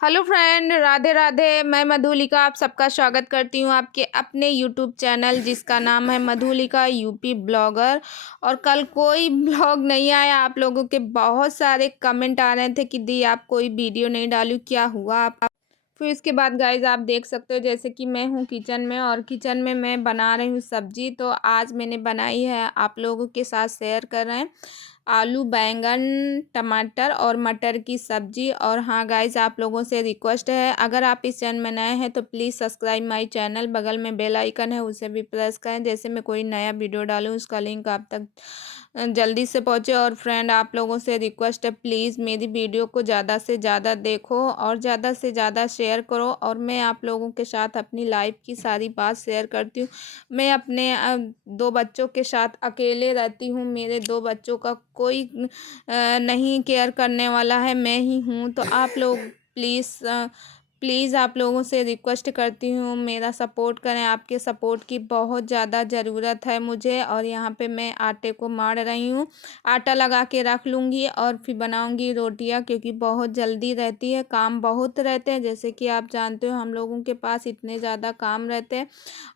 Hello friend, Radhe Radhe. मैं मधुलिका आप सबका स्वागत करती हूँ आपके अपने यूट्यूब चैनल जिसका नाम है मधुलिका यूपी ब्लॉगर। और कल कोई ब्लॉग नहीं आया। आप लोगों के बहुत सारे कमेंट आ रहे थे कि दी आप कोई वीडियो नहीं डाली, क्या हुआ आप। फिर इसके बाद गाइज आप देख सकते हो जैसे कि मैं हूँ किचन में और किचन में मैं बना रही हूँ सब्जी। तो आज मैंने बनाई है, आप लोगों के साथ शेयर कर रहे हैं, आलू बैंगन टमाटर और मटर की सब्जी। और हाँ गाइज, आप लोगों से रिक्वेस्ट है, अगर आप इस चैनल में नए हैं तो प्लीज़ सब्सक्राइब माय चैनल। बगल में बेल आइकन है, उसे भी प्रेस करें, जैसे मैं कोई नया वीडियो डालूँ उसका लिंक आप तक जल्दी से पहुँचे। और फ्रेंड, आप लोगों से रिक्वेस्ट है, प्लीज़ मेरी वीडियो को ज़्यादा से ज़्यादा देखो और ज़्यादा से ज़्यादा शेयर करो। और मैं आप लोगों के साथ अपनी लाइफ की सारी बात शेयर करती हूँ। मैं अपने 2 बच्चों के साथ अकेले रहती हूँ। मेरे 2 बच्चों का कोई नहीं केयर करने वाला है, मैं ही हूँ। तो आप लोग प्लीज़ आप लोगों से रिक्वेस्ट करती हूँ, मेरा सपोर्ट करें। आपके सपोर्ट की बहुत ज़्यादा ज़रूरत है मुझे। और यहाँ पे मैं आटे को मार रही हूँ, आटा लगा के रख लूँगी और फिर बनाऊँगी रोटियाँ, क्योंकि बहुत जल्दी रहती है, काम बहुत रहते हैं। जैसे कि आप जानते हो हम लोगों के पास इतने ज़्यादा काम रहते हैं।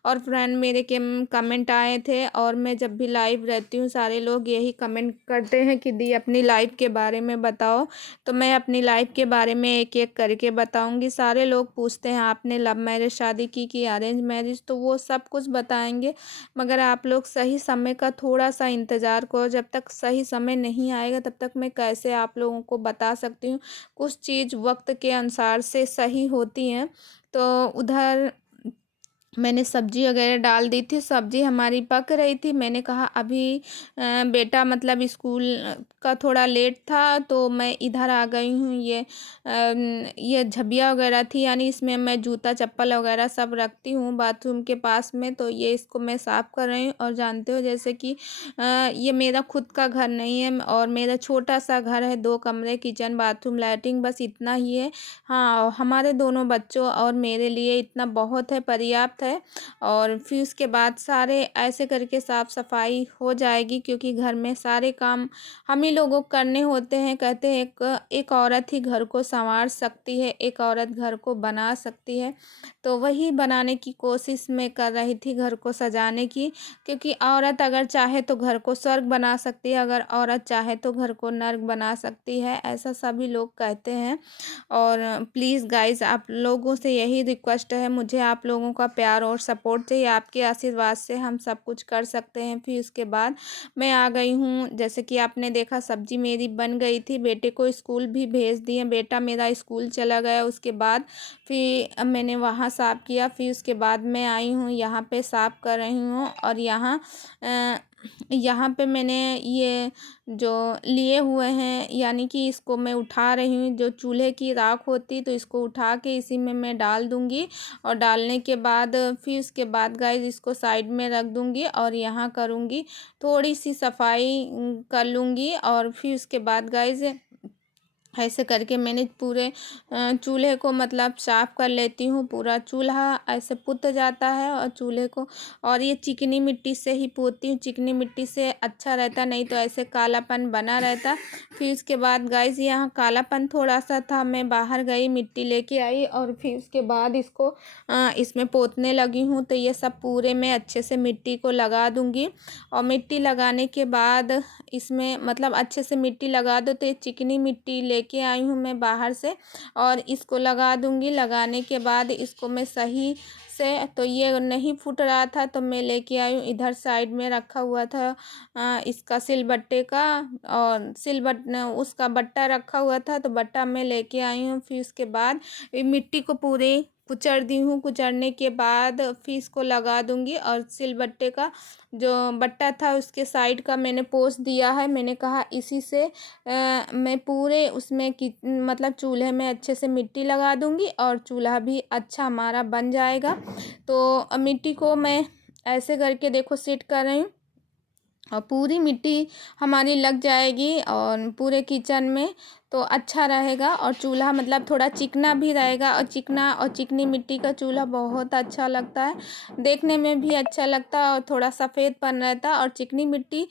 और फ्रेंड, मेरे के कमेंट आए थे और मैं जब भी लाइव रहती हूँ सारे लोग यही कमेंट करते हैं कि दी अपनी लाइफ के बारे में बताओ। तो मैं अपनी लाइफ के बारे में एक एक करके बताऊंगी। सारे लोग पूछते हैं आपने लव मैरिज शादी की कि अरेंज मैरिज, तो वो सब कुछ बताएंगे। मगर आप लोग सही समय का थोड़ा सा इंतज़ार करो। जब तक सही समय नहीं आएगा तब तक मैं कैसे आप लोगों को बता सकती हूँ। कुछ चीज़ वक्त के अनुसार से सही होती हैं। तो उधर मैंने सब्जी वगैरह डाल दी थी, सब्जी हमारी पक रही थी। मैंने कहा अभी बेटा मतलब स्कूल का थोड़ा लेट था तो मैं इधर आ गई हूँ। ये झबिया वगैरह थी, यानी इसमें मैं जूता चप्पल वगैरह सब रखती हूँ बाथरूम के पास में। तो ये इसको मैं साफ़ कर रही हूँ। और जानते हो जैसे कि ये मेरा खुद का घर नहीं है और मेरा छोटा सा घर है, 2 कमरे, किचन बाथरूम लैट्रिन, बस इतना ही है। हाँ, हमारे दोनों बच्चों और मेरे लिए इतना बहुत है, पर्याप्त है। और फिर उसके बाद सारे ऐसे करके साफ़ सफाई हो जाएगी, क्योंकि घर में सारे काम हम ही लोगों को करने होते हैं। कहते हैं एक औरत ही घर को संवार सकती है, एक औरत घर को बना सकती है। तो वही बनाने की कोशिश मैं कर रही थी, घर को सजाने की। क्योंकि औरत अगर चाहे तो घर को स्वर्ग बना सकती है, अगर औरत चाहे तो घर को नर्क बना सकती है, ऐसा सभी लोग कहते हैं। और प्लीज़ गाइज़, आप लोगों से यही रिक्वेस्ट है, मुझे आप लोगों का प्यार और सपोर्ट चाहिए। आपके आशीर्वाद से हम सब कुछ कर सकते हैं। फिर उसके बाद मैं आ गई हूँ, जैसे कि आपने देखा सब्जी मेरी बन गई थी। बेटे को स्कूल भी भेज दिए, बेटा मेरा स्कूल चला गया। उसके बाद फिर मैंने वहाँ साफ़ किया। फिर उसके बाद मैं आई हूँ, यहाँ पे साफ़ कर रही हूँ। और यहाँ पे मैंने ये जो लिए हुए हैं, यानी कि इसको मैं उठा रही हूँ। जो चूल्हे की राख होती तो इसको उठा के इसी में मैं डाल दूँगी। और डालने के बाद फिर उसके बाद गाइस इसको साइड में रख दूँगी और यहाँ करूँगी थोड़ी सी सफाई कर लूँगी। और फिर उसके बाद गाइस ऐसे करके मैंने पूरे चूल्हे को मतलब साफ़ कर लेती हूँ। पूरा चूल्हा ऐसे पुत जाता है और चूल्हे को, और ये चिकनी मिट्टी से ही पोतती हूँ, चिकनी मिट्टी से अच्छा रहता, नहीं तो ऐसे कालापन बना रहता। फिर उसके बाद गाइस यहाँ कालापन थोड़ा सा था, मैं बाहर गई मिट्टी लेके आई और फिर उसके बाद इसको इसमें पोतने लगी हूँ। तो ये सब पूरे में अच्छे से मिट्टी को लगा दूँगी। और मिट्टी लगाने के बाद इसमें मतलब अच्छे से मिट्टी लगा दो। तो ये चिकनी मिट्टी लेके आई हूँ मैं बाहर से और इसको लगा दूँगी। लगाने के बाद इसको मैं सही से, तो ये नहीं फूट रहा था तो मैं लेके आई हूँ, इधर साइड में रखा हुआ था इसका सिलबट्टे का, और उसका बट्टा रखा हुआ था तो बट्टा मैं लेके आई हूँ। फिर उसके बाद मिट्टी को पूरे कुचर दी हूँ। कुचरने के बाद फिर इसको लगा दूँगी। और सिलबट्टे का जो बट्टा था उसके साइड का मैंने पोंछ दिया है। मैंने कहा इसी से मैं पूरे उसमें मतलब चूल्हे में अच्छे से मिट्टी लगा दूँगी और चूल्हा भी अच्छा हमारा बन जाएगा। तो मिट्टी को मैं ऐसे करके देखो सेट कर रही हूँ और पूरी मिट्टी हमारी लग जाएगी और पूरे किचन में। तो अच्छा रहेगा। और चूल्हा मतलब थोड़ा चिकना भी रहेगा, और चिकना और चिकनी मिट्टी का चूल्हा बहुत अच्छा लगता है, देखने में भी अच्छा लगता है और थोड़ा सफ़ेदपन रहता है। और चिकनी मिट्टी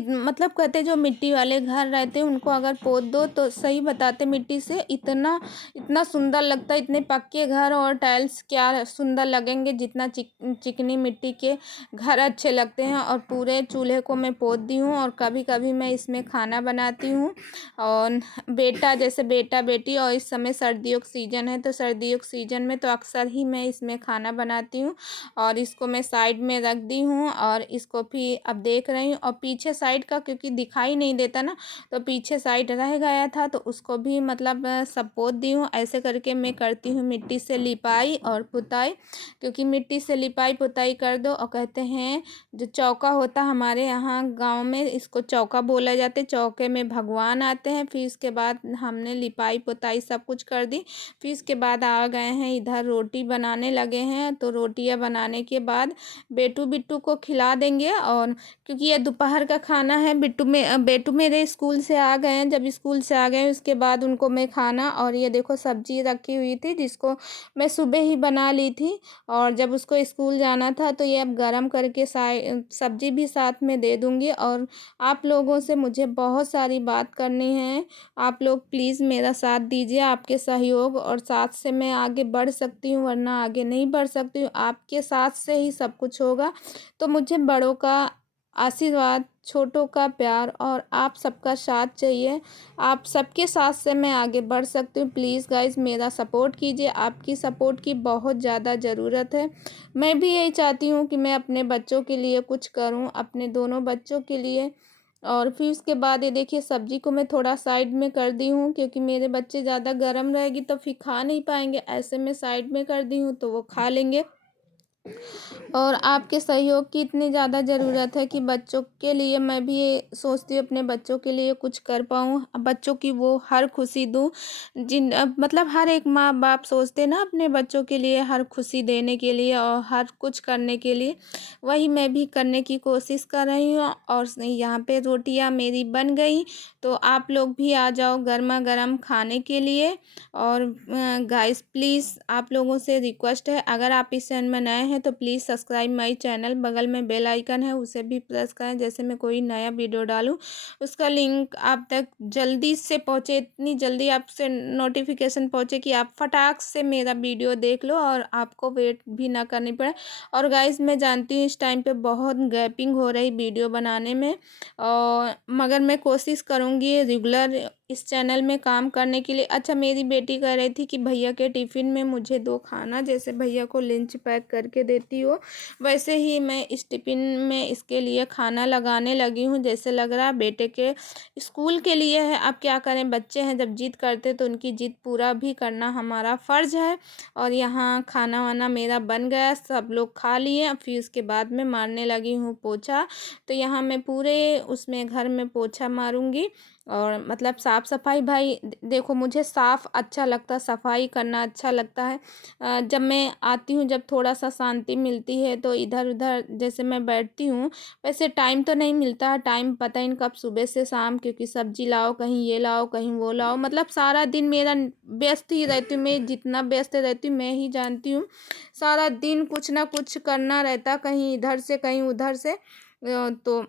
मतलब कहते हैं जो मिट्टी वाले घर रहते हैं उनको अगर पोत दो तो सही बताते, मिट्टी से इतना इतना सुंदर लगता है। इतने पक्के घर और टाइल्स क्या सुंदर लगेंगे जितना चिकनी मिट्टी के घर अच्छे लगते हैं। और पूरे चूल्हे को मैं पोत दी हूँ, और कभी कभी मैं इसमें खाना बनाती हूँ। और बेटा जैसे बेटा बेटी, और इस समय सर्दियों का सीज़न है तो सर्दियों के सीज़न में तो अक्सर ही मैं इसमें खाना बनाती हूँ। और इसको मैं साइड में रख दी हूँ, और इसको भी अब देख रही हूँ। और पीछे साइड का क्योंकि दिखाई नहीं देता ना, तो पीछे साइड रह गया था तो उसको भी मतलब सब पोत दी हूँ। ऐसे करके मैं करती हूँ मिट्टी से लिपाई और पुताई, क्योंकि मिट्टी से लिपाई पुताई कर दो। और कहते हैं जो चौका होता हमारे यहाँ गांव में, इसको चौका बोला जाता है, चौके में भगवान आते हैं। फिर इसके बाद हमने लिपाई पुताई सब कुछ कर दी। फिर इसके बाद आ गए हैं इधर रोटी बनाने लगे हैं। तो रोटियां बनाने के बाद बेटू बिट्टू को खिला देंगे। और क्योंकि ये दोपहर का खाना है, बेटू मेरे स्कूल से आ गए हैं। जब स्कूल से आ गए उसके बाद उनको मैं खाना, और ये देखो सब्जी रखी हुई थी जिसको मैं सुबह ही बना ली थी, और जब उसको स्कूल जाना था तो ये अब गरम करके सब्जी भी साथ में दे दूँगी। और आप लोगों से मुझे बहुत सारी बात करनी है, आप लोग प्लीज़ मेरा साथ दीजिए। आपके सहयोग और साथ से मैं आगे बढ़ सकती हूँ, वरना आगे नहीं बढ़ सकती हूँ। आपके साथ से ही सब कुछ होगा। तो मुझे बड़ों का आशीर्वाद, छोटों का प्यार और आप सबका साथ चाहिए। आप सबके साथ से मैं आगे बढ़ सकती हूँ। प्लीज़ गाइज़ मेरा सपोर्ट कीजिए, आपकी सपोर्ट की बहुत ज़्यादा ज़रूरत है। मैं भी यही चाहती हूँ कि मैं अपने बच्चों के लिए कुछ करूँ, अपने दोनों बच्चों के लिए। और फिर उसके बाद ये देखिए सब्ज़ी को मैं थोड़ा साइड में कर दी हूँ, क्योंकि मेरे बच्चे ज़्यादा गर्म रहेगी तो फिर खा नहीं पाएंगे, ऐसे में साइड में कर दी हूँ तो वो खा लेंगे। और आपके सहयोग की इतनी ज़्यादा ज़रूरत है कि बच्चों के लिए मैं भी ये सोचती हूँ अपने बच्चों के लिए कुछ कर पाऊँ, बच्चों की वो हर खुशी दूँ मतलब हर एक माँ बाप सोचते हैं ना अपने बच्चों के लिए हर खुशी देने के लिए और हर कुछ करने के लिए। वही मैं भी करने की कोशिश कर रही हूँ। और यहाँ पे रोटियाँ मेरी बन गई, तो आप लोग भी आ जाओ गर्मा गर्म खाने के लिए। और गाइस प्लीज़ आप लोगों से रिक्वेस्ट है, अगर आप इस चैनल में नए हैं तो प्लीज़ सब्सक्राइब माई चैनल, बगल में बेल आइकन है उसे भी प्रेस करें, जैसे मैं कोई नया वीडियो डालूं उसका लिंक आप तक जल्दी से पहुंचे, इतनी जल्दी आपसे नोटिफिकेशन पहुंचे कि आप फटाक से मेरा वीडियो देख लो और आपको वेट भी ना करनी पड़े। और गाइस मैं जानती हूँ इस टाइम पे बहुत गैपिंग हो रही वीडियो बनाने में, और मगर मैं कोशिश करूँगी रेगुलर इस चैनल में काम करने के लिए। अच्छा मेरी बेटी कह रही थी कि भैया के टिफ़िन में मुझे दो खाना, जैसे भैया को लंच पैक करके देती हो वैसे ही मैं इस टिफ़िन में इसके लिए खाना लगाने लगी हूँ। जैसे लग रहा है बेटे के स्कूल के लिए है। अब क्या करें, बच्चे हैं जब जिद करते तो उनकी जिद पूरा भी करना हमारा फ़र्ज़ है। और यहाँ खाना वाना मेरा बन गया, सब लोग खा लिए। फिर उसके बाद में मारने लगी हूँ पोछा। तो यहाँ मैं पूरे उसमें घर में पोछा मारूंगी। और मतलब साफ़ सफाई भाई देखो मुझे साफ़ अच्छा लगता है, सफाई करना अच्छा लगता है। जब मैं आती हूँ, जब थोड़ा सा शांति मिलती है तो इधर उधर जैसे मैं बैठती हूँ, वैसे टाइम तो नहीं मिलता है, टाइम पता ही नहीं कब सुबह से शाम, क्योंकि सब्जी लाओ कहीं ये लाओ कहीं वो लाओ, मतलब सारा दिन मेरा व्यस्त ही रहती हूँ। मैं जितना व्यस्त रहती हूँ मैं ही जानती हूँ, सारा दिन कुछ ना कुछ करना रहता, कहीं इधर से कहीं उधर से। तो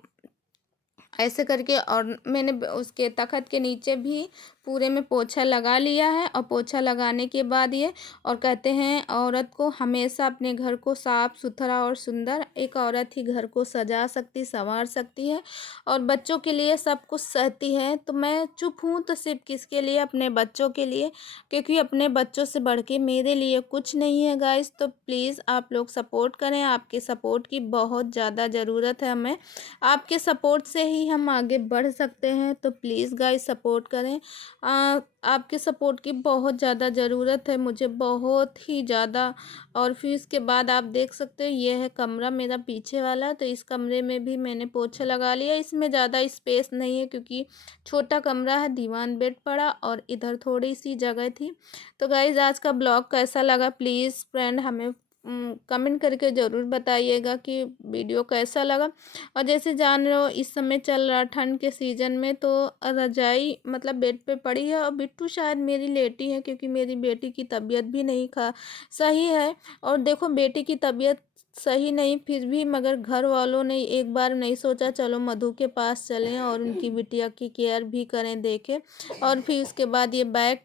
ऐसे करके, और मैंने उसके तखत के नीचे भी पूरे में पोछा लगा लिया है। और पोछा लगाने के बाद ये, और कहते हैं औरत को हमेशा अपने घर को साफ सुथरा और सुंदर, एक औरत ही घर को सजा सकती संवार सकती है और बच्चों के लिए सब कुछ सहती है। तो मैं चुप हूँ तो सिर्फ किसके लिए, अपने बच्चों के लिए, क्योंकि अपने बच्चों से बढ़ के मेरे लिए कुछ नहीं है गाइस। तो प्लीज़ आप लोग सपोर्ट करें, आपके सपोर्ट की बहुत ज़्यादा ज़रूरत है हमें, आपके सपोर्ट से ही हम आगे बढ़ सकते हैं। तो प्लीज़ गाइस सपोर्ट करें, आपके सपोर्ट की बहुत ज़्यादा ज़रूरत है मुझे, बहुत ही ज़्यादा। और फिर इसके बाद आप देख सकते हो ये है कमरा मेरा पीछे वाला, तो इस कमरे में भी मैंने पोछा लगा लिया। इसमें ज़्यादा स्पेस नहीं है क्योंकि छोटा कमरा है, दीवान बेड पड़ा और इधर थोड़ी सी जगह थी। तो गाइज़ आज का ब्लॉग कैसा लगा प्लीज़ फ्रेंड हमें कमेंट करके ज़रूर बताइएगा कि वीडियो कैसा लगा। और जैसे जान रहे हो इस समय चल रहा ठंड के सीज़न में, तो रज़ाई मतलब बेड पे पड़ी है और बिट्टू शायद मेरी लेटी है, क्योंकि मेरी बेटी की तबीयत भी नहीं खा सही है। और देखो बेटी की तबीयत सही नहीं फिर भी, मगर घर वालों ने एक बार नहीं सोचा चलो मधु के पास चलें और उनकी बिटिया की केयर भी करें, देखें। और फिर उसके बाद ये बैग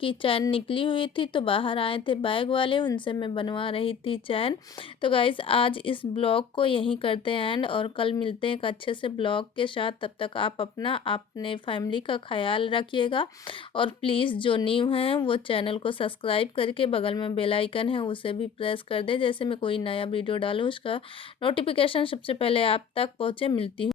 की चैन निकली हुई थी, तो बाहर आए थे बैग वाले, उनसे मैं बनवा रही थी चैन। तो गाइज़ आज इस ब्लॉग को यहीं करते हैं एंड, और कल मिलते हैं एक अच्छे से ब्लॉग के साथ। तब तक आप अपना अपने फैमिली का ख्याल रखिएगा। और प्लीज़ जो न्यू हैं वो चैनल को सब्सक्राइब करके बगल में बेल आइकन है उसे भी प्रेस कर दे, जैसे मैं कोई नया वीडियो डालूँ उसका नोटिफिकेशन सबसे पहले आप तक पहुँचे। मिलती हूँ।